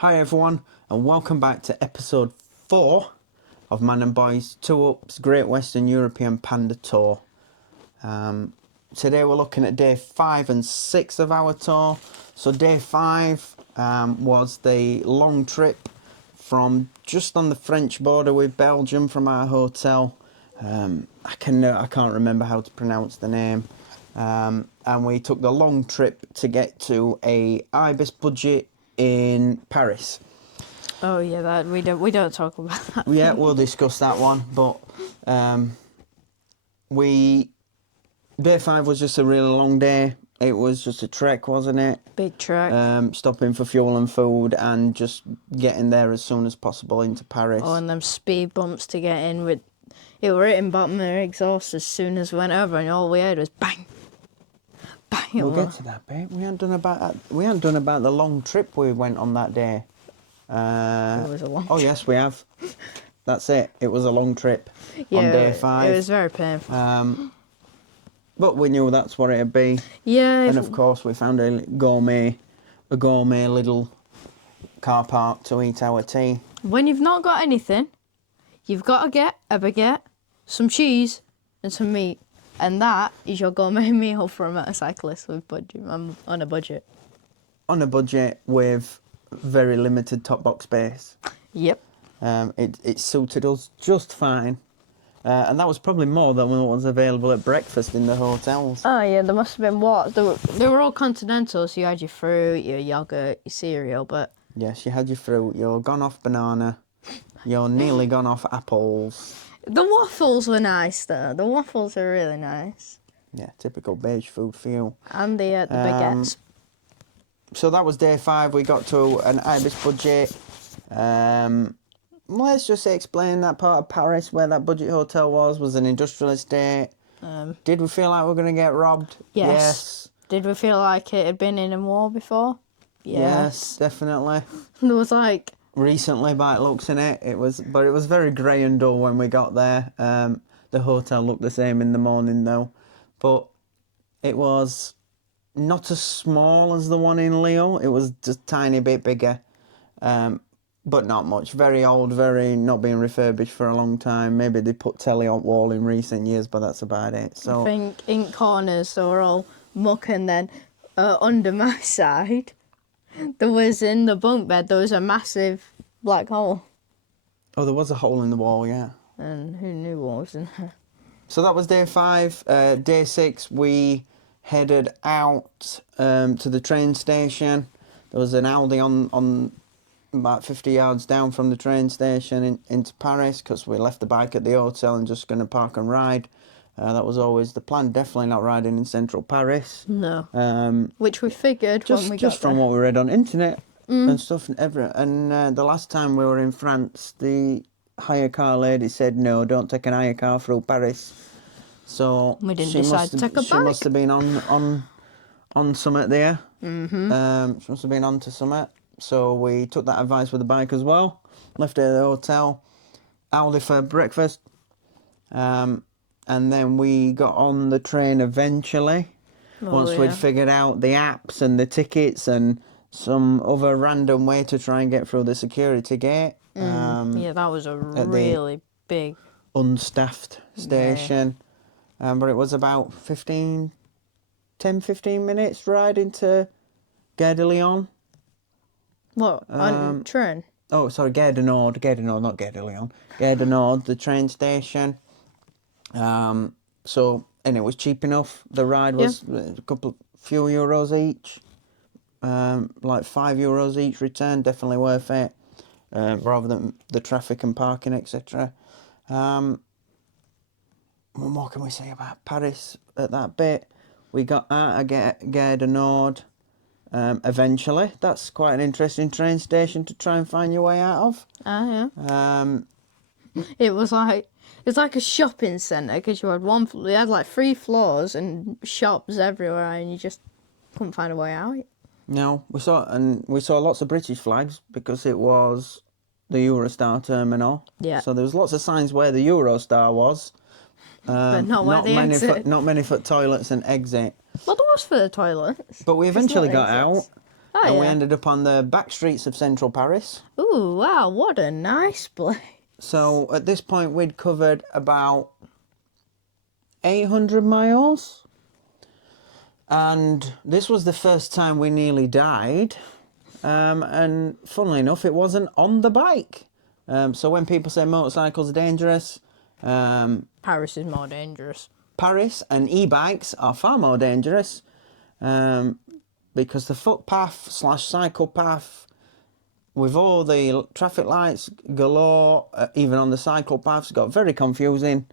Hi everyone, and welcome back to episode 4 of Man and Boy's 2UP's Great Western European Panda Tour. Today we're looking at day 5 and 6 of our tour. So day 5 was the long trip from just on the French border with Belgium from our hotel. I can't remember how to pronounce the name. And we took the long trip to get to a Ibis budget in Paris. Oh yeah, that we don't talk about that. Yeah, we'll discuss that one. But day 5 was just a really long day. It was just a trek, wasn't it? Big trek. Stopping for fuel and food and just getting there as soon as possible into Paris. Oh, and them speed bumps to get in with. It were hitting bottom of their exhaust as soon as we went over, and all we heard was bang, bang. We'll get to that bit. We hadn't done about the long trip we went on that day. It was a long. Oh yes, we have. That's it. It was a long trip Yeah, on day 5. it was very painful. But we knew that's what it'd be. Yeah. And of course, we found a gourmet little car park to eat our tea. When you've not got anything, you've got to get a baguette, some cheese, and some meat, and that is your gourmet meal for a motorcyclist with budget on a budget. On a budget with very limited top box space. Yep. It suited us just fine. And that was probably more than what was available at breakfast in the hotels. Oh yeah, there must have been what? They were all continental, so you had your fruit, your yogurt, your cereal, but... Yes, you had your fruit, your gone off banana, your nearly gone off apples. The waffles were nice though. The waffles are really nice. Yeah, typical beige food for you. And the baguettes. So that was day 5. We got to an Ibis budget. Let's just explain that part of Paris where that budget hotel was an industrial estate. Did we feel like we were going to get robbed? Yes. Did we feel like it had been in a war before? Yes, definitely. There was like... Recently, by looks in it, it was very grey and dull when we got there. The hotel looked the same in the morning though, but it was not as small as the one in Lyon. It was just a tiny bit bigger, but not much. Very old, very not being refurbished for a long time. Maybe they put telly on wall in recent years, but that's about it. So I think in corners they were all muck, and then under my side, there was in the bunk bed, there was a massive black hole. Oh, there was a hole in the wall, yeah. And who knew what was in there? So that was day 5. Day 6, we headed out to the train station. There was an Aldi on about 50 yards down from the train station into Paris, because we left the bike at the hotel and just going to park and ride. That was always the plan. Definitely not riding in central Paris. No. Which we figured when we got just from there. what we read on internet and stuff and everything. And the last time we were in France, the hire car lady said no, don't take an hire car through Paris. So We didn't decide to take a bike. She must have been on Summit there. Mm-hmm. She must have been on to Summit. So we took that advice with the bike as well. Left it at the hotel. Aldi for breakfast. And then we got on the train eventually. Once we'd figured out the apps and the tickets and some other random way to try and get through the security gate. Yeah, that was a really big... unstaffed station. But it was about 15 minutes ride into Gare de Lyon. What? On train? Oh, sorry, Gare du Nord, not Gare de Lyon. Gare du Nord, the train station. And it was cheap enough. The ride was few euros each. Like €5 each return, definitely worth it. Rather than the traffic and parking, etc. What more can we say about Paris at that bit? We got out of Gare du Nord eventually. That's quite an interesting train station to try and find your way out of. Ah, yeah. It was like a shopping centre, because you had they had like 3 floors and shops everywhere, and you just couldn't find a way out. No, we saw lots of British flags because it was the Eurostar terminal. Yeah. So there was lots of signs where the Eurostar was. But not where the exit. Not many for toilets and exit. Well, there was for the toilets. But we eventually got out. Oh, and we yeah. ended up on the back streets of central Paris. Ooh, wow, what a nice place. So at this point, we'd covered about 800 miles. And this was the first time we nearly died. And funnily enough, it wasn't on the bike. So when people say motorcycles are dangerous, Paris is more dangerous. Paris and e-bikes are far more dangerous, because the footpath / cycle path, with all the traffic lights galore, even on the cycle paths, got very confusing.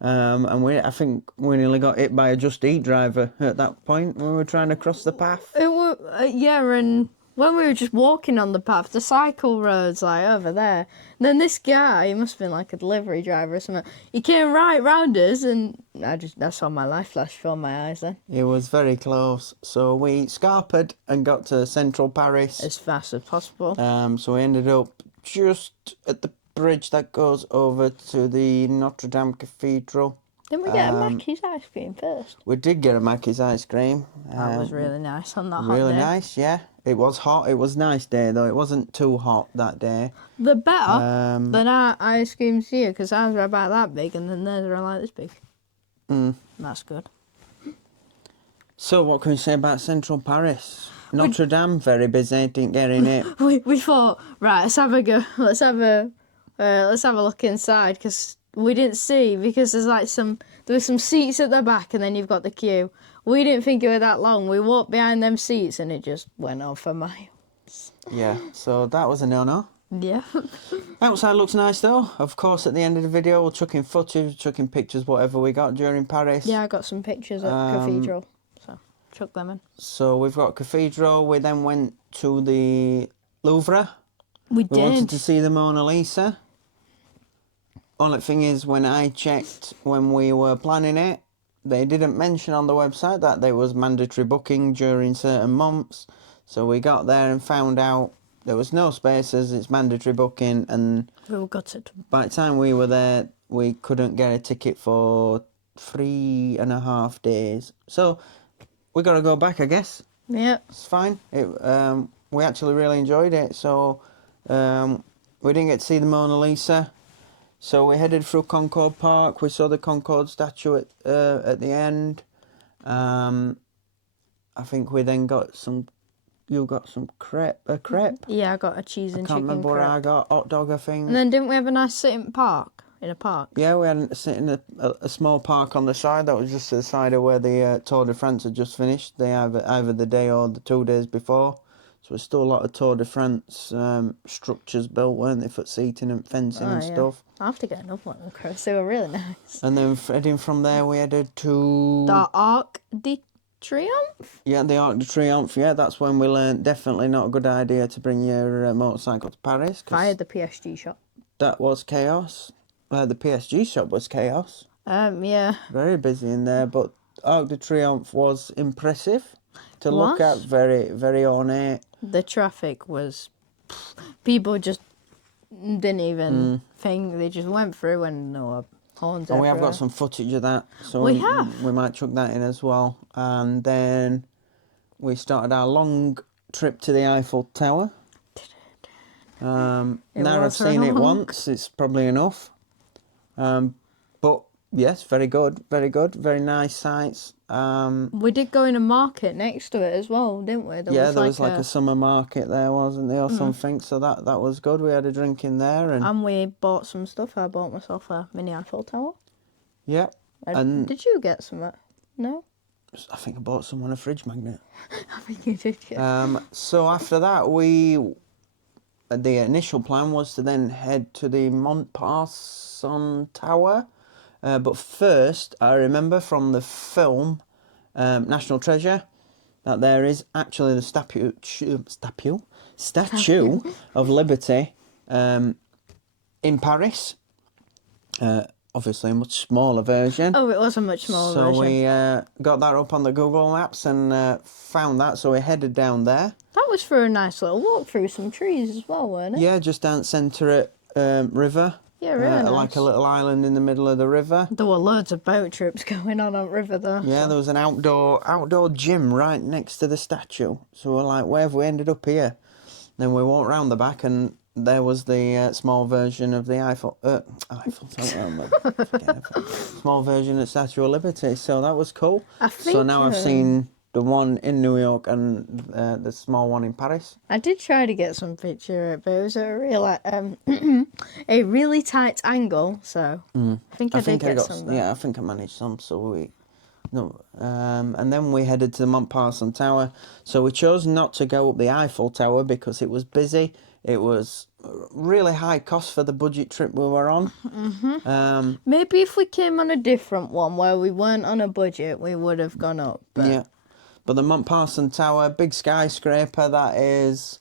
And I think we nearly got hit by a Just Eat driver at that point when we were trying to cross the path. It was, yeah, and when we were just walking on the path, the cycle road's like over there. And then this guy, he must have been like a delivery driver or something, he came right round us, and I saw my life flash before my eyes then. It was very close. So we scarpered and got to central Paris. As fast as possible. So we ended up just at the bridge that goes over to the Notre Dame Cathedral. Didn't we get a Mackey's ice cream first? We did get a Mackey's ice cream. That was really nice on that hot Really day. nice, yeah. It was hot. It was a nice day, though. It wasn't too hot that day. They're better than our ice creams here, because ours are about that big, and then theirs are like this big. That's good. So what can we say about central Paris? Notre Dame, very busy, didn't get in it. We thought, right, let's have a go. Let's have a look inside, because we didn't see, because there was some seats at the back, and then you've got the queue. We didn't think it was that long. We walked behind them seats, and it just went on for miles. Yeah, so that was a no-no. Yeah. Outside looks nice though. Of course, at the end of the video, we'll chuck in footage, chuck in pictures, whatever we got during Paris. Yeah, I got some pictures at Cathedral, so chuck them in. So we've got Cathedral. We then went to the Louvre. We We wanted to did. see the Mona Lisa. Only thing is, when I checked when we were planning it, they didn't mention on the website that there was mandatory booking during certain months. So we got there and found out there was no spaces, it's mandatory booking, and We were gutted. by the time we were there, we couldn't get a ticket for 3.5 days. So we got to go back, I guess. Yeah. It's fine. We actually really enjoyed it. So we didn't get to see the Mona Lisa. So we headed through Concorde Park. We saw the Concorde statue at the end. I think we then got some. You got some crepe. A crepe. Yeah, I got a cheese and Can't chicken remember what I crepe. got. Hot dog, I think. And then didn't we have a nice sit in a park? Yeah, we had a sit in a small park on the side. That was just to the side of where the Tour de France had just finished. They either the day or the 2 days before. So there's still a lot of Tour de France structures built, weren't they, for seating and fencing and stuff. I'll have to get another one, Chris. They were really nice. And then heading from there, we headed to... The Arc de Triomphe? Yeah, the Arc de Triomphe. Yeah, that's when we learned definitely not a good idea to bring your motorcycle to Paris. I had the PSG shop. That was chaos. The PSG shop was chaos. Yeah. Very busy in there, but Arc de Triomphe was impressive to look at. Was? Very, very ornate. The traffic was... People just didn't even think. They just went through and there were horns And we have everywhere. got some footage of that, so We have. we might chuck that in as well. And then we started our long trip to the Eiffel Tower. Now I've was seen it long. once, it's probably enough. But yes, very good, very nice sights. We did go in a market next to it as well, didn't we? There was like a summer market there, wasn't there, or something? So that was good. We had a drink in there, and we bought some stuff. I bought myself a mini Eiffel Tower. yeah. And Did you get some? No? I think I bought someone a fridge magnet. I think you did, yeah. So after that, the initial plan was to then head to the Montparnasse Tower. But first, I remember from the film National Treasure that there is actually the Statue of Liberty in Paris. Obviously, a much smaller version. Oh, it was a much smaller So version. we got that up on the Google Maps and found that. So we headed down there. That was for a nice little walk through some trees as well, weren't it? Yeah, just down Centre River. Yeah, really nice. Like a little island in the middle of the river. There were loads of boat trips going on river though. Yeah, so. there was an outdoor gym right next to the statue. So we're like, where have we ended up here? Then we walked round the back and there was the small version of the Eiffel, small version of Statue of Liberty. So that was cool. I think, so now I've seen the one in New York and the small one in Paris. I did try to get some picture of it, but it was a real a really tight angle. So I think I did get some. Yeah, I think I managed some. So and then we headed to the Montparnasse Tower. So we chose not to go up the Eiffel Tower because it was busy. It was really high cost for the budget trip we were on. Maybe if we came on a different one where we weren't on a budget, we would have gone up. But... Yeah, but the Montparnasse Tower, big skyscraper that is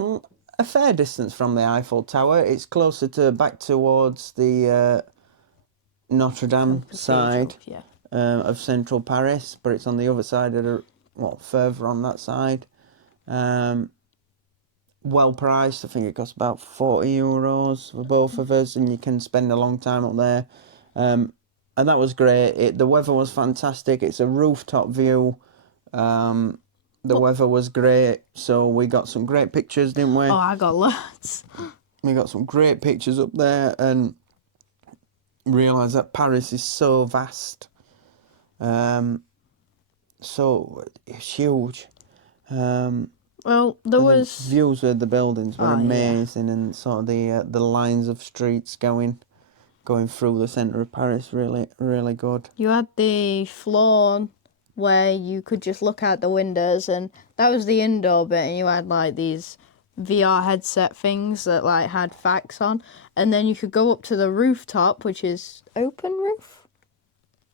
a fair distance from the Eiffel Tower. It's closer to back towards the Notre Dame side. Yeah. Of central Paris, but it's on the other side of the, further on that side. Well priced, I think it costs about €40 for both of us, and you can spend a long time up there. And that was great. The weather was fantastic. It's a rooftop view. The weather was great, so we got some great pictures, didn't we? Oh, I got lots. We got some great pictures up there, and realised that Paris is so vast. So it's huge. Well, there was the views of the buildings were amazing, yeah. and sort of the lines of streets going through the centre of Paris, really, really good. You had the floor where you could just look out the windows, and that was the indoor bit, and you had like these VR headset things that like had facts on, and then you could go up to the rooftop, which is open roof,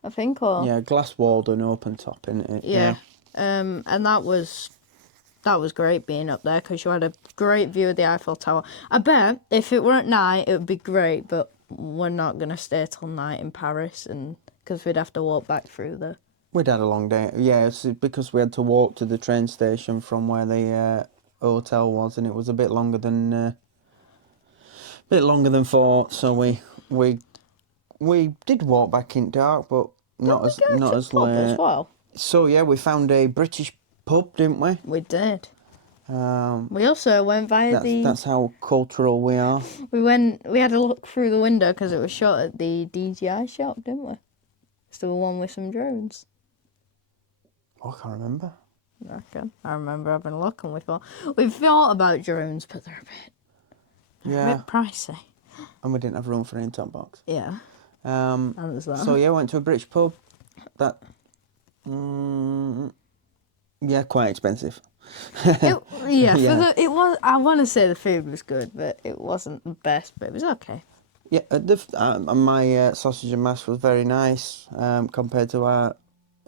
I think, or yeah, glass walled and open top, isn't it? Yeah. And that was great being up there because you had a great view of the Eiffel Tower. I bet if it were at night, it would be great, but we're not gonna stay till night in Paris, and because we'd have to walk back through the. We'd had a long day. Yeah, it's because we had to walk to the train station from where the hotel was, and it was a bit longer than thought. So we did walk back in dark, but not as late. As well? So yeah, we found a British pub, didn't we? We did. We also went via That's how cultural we are. We had a look through the window because it was shot at the DJI shop, didn't we? It's the one with some drones. Oh, I can't remember. Okay. I remember having a look, and we thought about drones, but they're a bit pricey. And we didn't have room for an in-top box. Yeah. And there's that. So yeah, went to a British pub. That, yeah, quite expensive. It was. I want to say the food was good, but it wasn't the best. But it was okay. Yeah, my sausage and mash was very nice compared to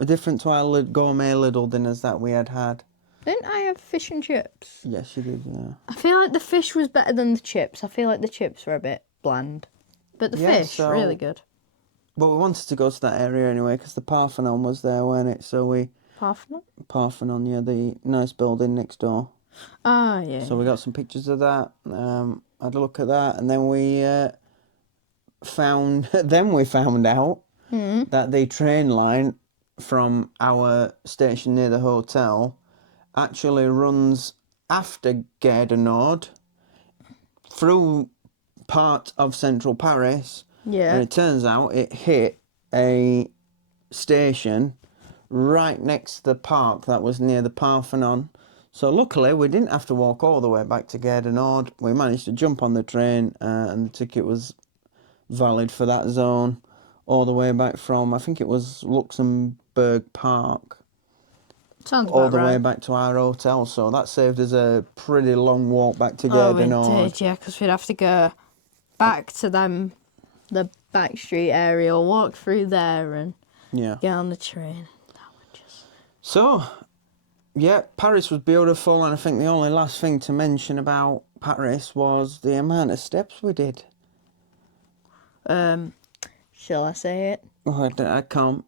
different to our gourmet little dinners that we had. Didn't I have fish and chips? Yes, you did. Yeah. I feel like the fish was better than the chips. I feel like the chips were a bit bland, but the fish really good. But we wanted to go to that area anyway because the Parthenon was there, weren't it? So we. Parthenon, yeah, the nice building next door. Ah, yeah. So we got some pictures of that. Had a look at that, and then we found out that the train line from our station near the hotel actually runs after Gare du Nord through part of central Paris. Yeah. And it turns out it hit a station right next to the park that was near the Parthenon. So luckily we didn't have to walk all the way back to Gare du Nord. We managed to jump on the train and the ticket was valid for that zone all the way back from, I think it was Luxembourg Park. Sounds all about the right. way back to our hotel. So that saved us a pretty long walk back to Gare du Nord. Oh, it did, yeah, because we'd have to go back to the back street area, or walk through there and get on the train. So, yeah, Paris was beautiful, and I think the only last thing to mention about Paris was the amount of steps we did. Shall I say it? Oh, I can't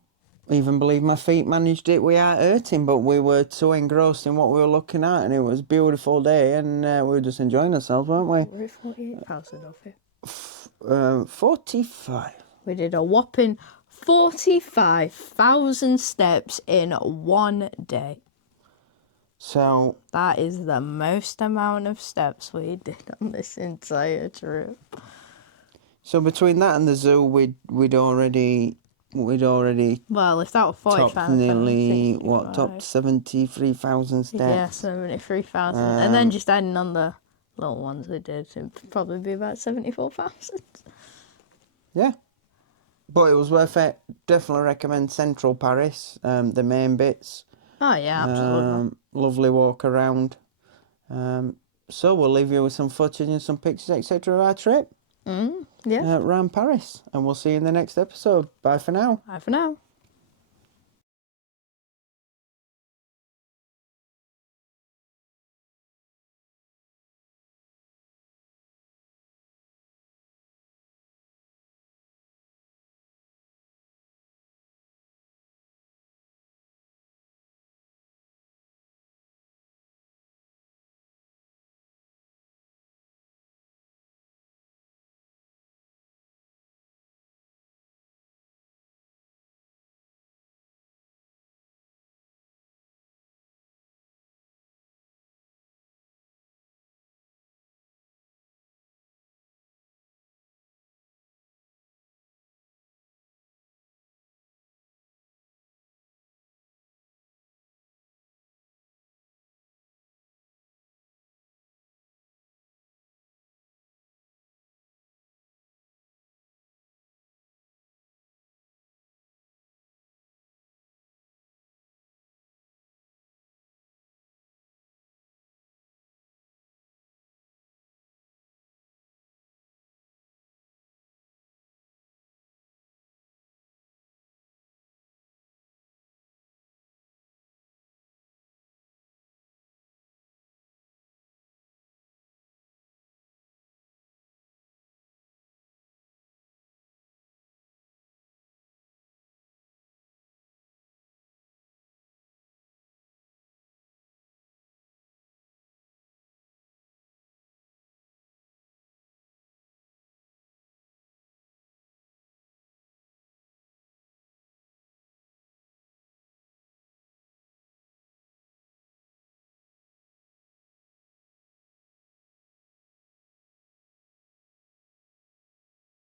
even believe my feet managed it without hurting, but we were so engrossed in what we were looking at, and it was a beautiful day, and we were just enjoying ourselves, weren't we? We're at 48,000 off it. 45. We did a whopping 45,000 steps in one day. So That is the most amount of steps we did on this entire trip. So between that and the zoo, we'd already Well, if that were 45, topped nearly 65. topped 73,000 steps. Yeah, 73,000. And then just adding on the little ones we did, it'd probably be about 74,000. Yeah, but it was worth it. Definitely recommend Central Paris. The main bits. Oh yeah, absolutely. Lovely walk around. So we'll leave you with some footage and some pictures, etc. of our trip Yeah. around Paris, and we'll see you in the next episode. Bye for now. Bye for now.